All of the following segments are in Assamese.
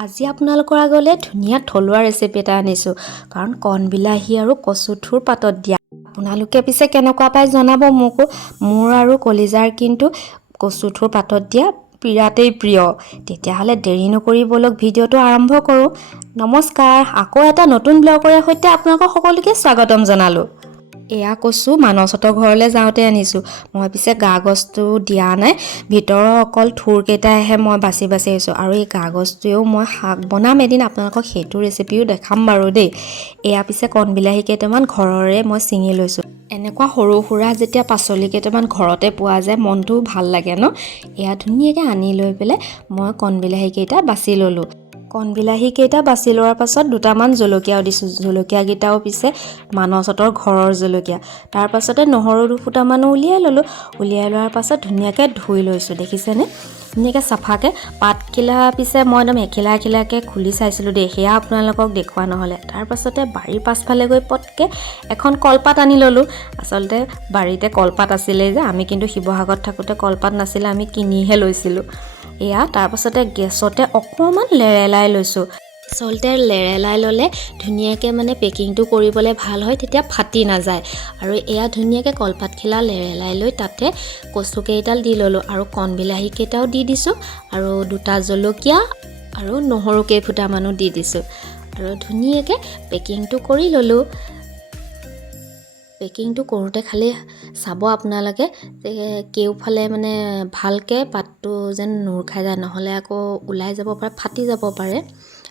আজি আপোনালোকৰ আগলৈ ধুনীয়া থলুৱা ৰেচিপি এটা আনিছোঁ কাৰণ কণ বিলাহী আৰু কচু থুৰ পাতত দিয়া আপোনালোকে পিছে কেনেকুৱা পায় জনাব মোকো মোৰ আৰু কলিজাৰ কিন্তু কচু থুৰ পাতত দিয়া বিৰাটেই প্ৰিয় তেতিয়াহ'লে দেৰি নকৰি বলক ভিডিঅ'টো আৰম্ভ কৰোঁ নমস্কাৰ আকৌ এটা নতুন ব্লগৰ সৈতে আপোনালোকক সকলোকে স্বাগতম জনালোঁ এয়া কচু মানসহঁতৰ ঘৰলৈ যাওঁতে আনিছোঁ মই পিছে গা গছটো দিয়া নাই ভিতৰৰ অকল থুৰকেইটাহে মই বাছি আহিছোঁ আৰু এই গা গছটোৱেও মই শাক বনাম এদিন আপোনালোকক সেইটো ৰেচিপিও দেখাম বাৰু দেই এয়া পিছে কণ বিলাহী কেইটামান ঘৰৰে মই ছিঙি লৈছোঁ এনেকুৱা সৰু সুৰা যেতিয়া পাচলি কেইটামান ঘৰতে পোৱা যায় মনটো ভাল লাগে ন এয়া ধুনীয়াকৈ আনি লৈ পেলাই মই কণ বিলাহী কেইটা বাছি ল'লোঁ কণ বিলাহী কেইটা বাছি লোৱাৰ পাছত দুটামান জলকীয়াও দিছোঁ জলকীয়াকেইটাও পিছে মানসহঁতৰ ঘৰৰ জলকীয়া তাৰ পাছতে নহৰু দুফুটামানো উলিয়াই ল'লোঁ উলিয়াই লোৱাৰ পাছত ধুনীয়াকৈ ধুই লৈছোঁ দেখিছেনে ধুনীয়াকৈ চাফাকৈ পাতখিলা পিছে মই একদম এখিলাকৈ খুলি চাইছিলোঁ দেই সেয়া আপোনালোকক দেখুওৱা নহ'লে তাৰ পাছতে বাৰীৰ পাছফালে গৈ পটকৈ এখন কলপাত আনি ল'লোঁ আচলতে বাৰীতে কলপাত আছিলেই যে আমি কিন্তু শিৱসাগৰত থাকোঁতে কলপাত নাছিলে আমি কিনিহে লৈছিলোঁ এয়া তাৰ পাছতে গেছতে অকণমান লেৰেলাই লৈছোঁ আচলতে লেৰেলাই ল'লে ধুনীয়াকৈ মানে পেকিংটো কৰিবলৈ ভাল হয় তেতিয়া ফাটি নাযায় আৰু এয়া ধুনীয়াকৈ কলপাতখিলা লেৰেলাই লৈ তাতে কচু কেইডাল দি ল'লোঁ আৰু কণ বিলাহী কেইটাও দি দিছোঁ আৰু দুটা জলকীয়া আৰু নহৰু কেইফুটামানো দি দিছোঁ আৰু ধুনীয়াকৈ পেকিংটো কৰি ল'লোঁ পেকিংটো কৰোঁতে খালি চাব আপোনালোকে যে কেওফালে মানে ভালকৈ পাতটো যেন নুৰ খাই যায় নহ'লে আকৌ ওলাই যাব পাৰে ফাটি যাব পাৰে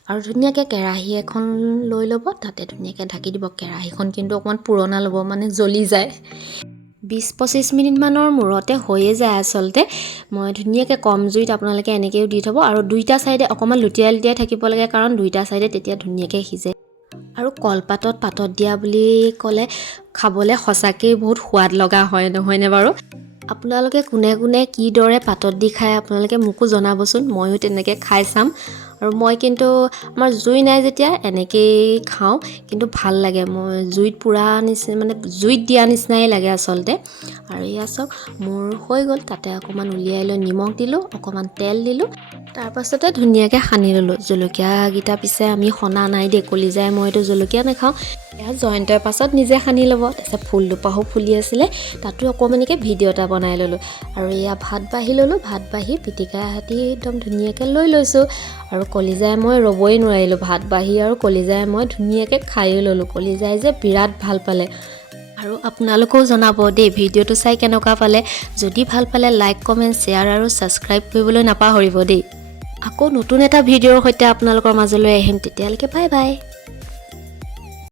আৰু ধুনীয়াকৈ কেৰাহী এখন লৈ ল'ব তাতে ধুনীয়াকৈ ঢাকি দিব কেৰাহীখন কিন্তু অকণমান পুৰণা ল'ব মানে জ্বলি যায় 20-25 মিনিটমানৰ মূৰতে হৈয়ে যায় আচলতে মই ধুনীয়াকৈ কম জুইত আপোনালোকে এনেকৈও দি থ'ব আৰু দুইটা ছাইডে অকণমান লুটিয়াই থাকিব লাগে কাৰণ দুইটা ছাইডে তেতিয়া ধুনীয়াকৈ সিজে আৰু কলপাতত পাতত দিয়া বুলি ক'লে খাবলৈ সঁচাকৈয়ে বহুত সোৱাদ লগা হয় নহয়নে বাৰু আপোনালোকে কোনে কোনে কিদৰে পাতত দি খায় আপোনালোকে মোকো জনাবচোন ময়ো তেনেকৈ খাই চাম আৰু মই কিন্তু আমাৰ জুই নাই যেতিয়া এনেকৈয়ে খাওঁ কিন্তু ভাল লাগে মই জুইত পুৰা নিচিনা মানে জুইত দিয়া নিচিনাই লাগে আচলতে আৰু এয়া চাওক মোৰ হৈ গ'ল তাতে অকণমান উলিয়াই লৈ নিমখ দিলোঁ অকণমান তেল দিলোঁ তাৰপাছতে ধুনীয়াকৈ সানি ল'লোঁ জলকীয়াকেইটা পিছে আমি সনা নাই দেই কলিজাই মইতো জলকীয়া নাখাওঁ এয়া জইণ্টৰ পাছত নিজে সানি ল'ব তাৰপিছত ফুল দুপাহো ফুলি আছিলে তাতো অকণমানিকৈ ভিডিঅ' এটা বনাই ল'লোঁ আৰু এয়া ভাত বাঢ়ি ল'লোঁ ভাত বাঢ়ি পিটিকা হাতি একদম ধুনীয়াকৈ লৈ লৈছোঁ আৰু কলিজাই মই ৰ'বই নোৱাৰিলোঁ ভাত বাঢ়ি আৰু কলিজাই মই ধুনীয়াকৈ খায়ো ল'লোঁ কলিজাই যে বিৰাট ভাল পালে আৰু আপোনালোকেও জনাব দেই ভিডিঅ'টো চাই কেনেকুৱা পালে যদি ভাল পালে লাইক কমেণ্ট শ্বেয়াৰ আৰু ছাবস্ক্ৰাইব কৰিবলৈ নাপাহৰিব দেই আকৌ নতুন এটা ভিডিঅ'ৰ সৈতে আপোনালোকৰ মাজলৈ আহিম তেতিয়ালৈকে বাই বাই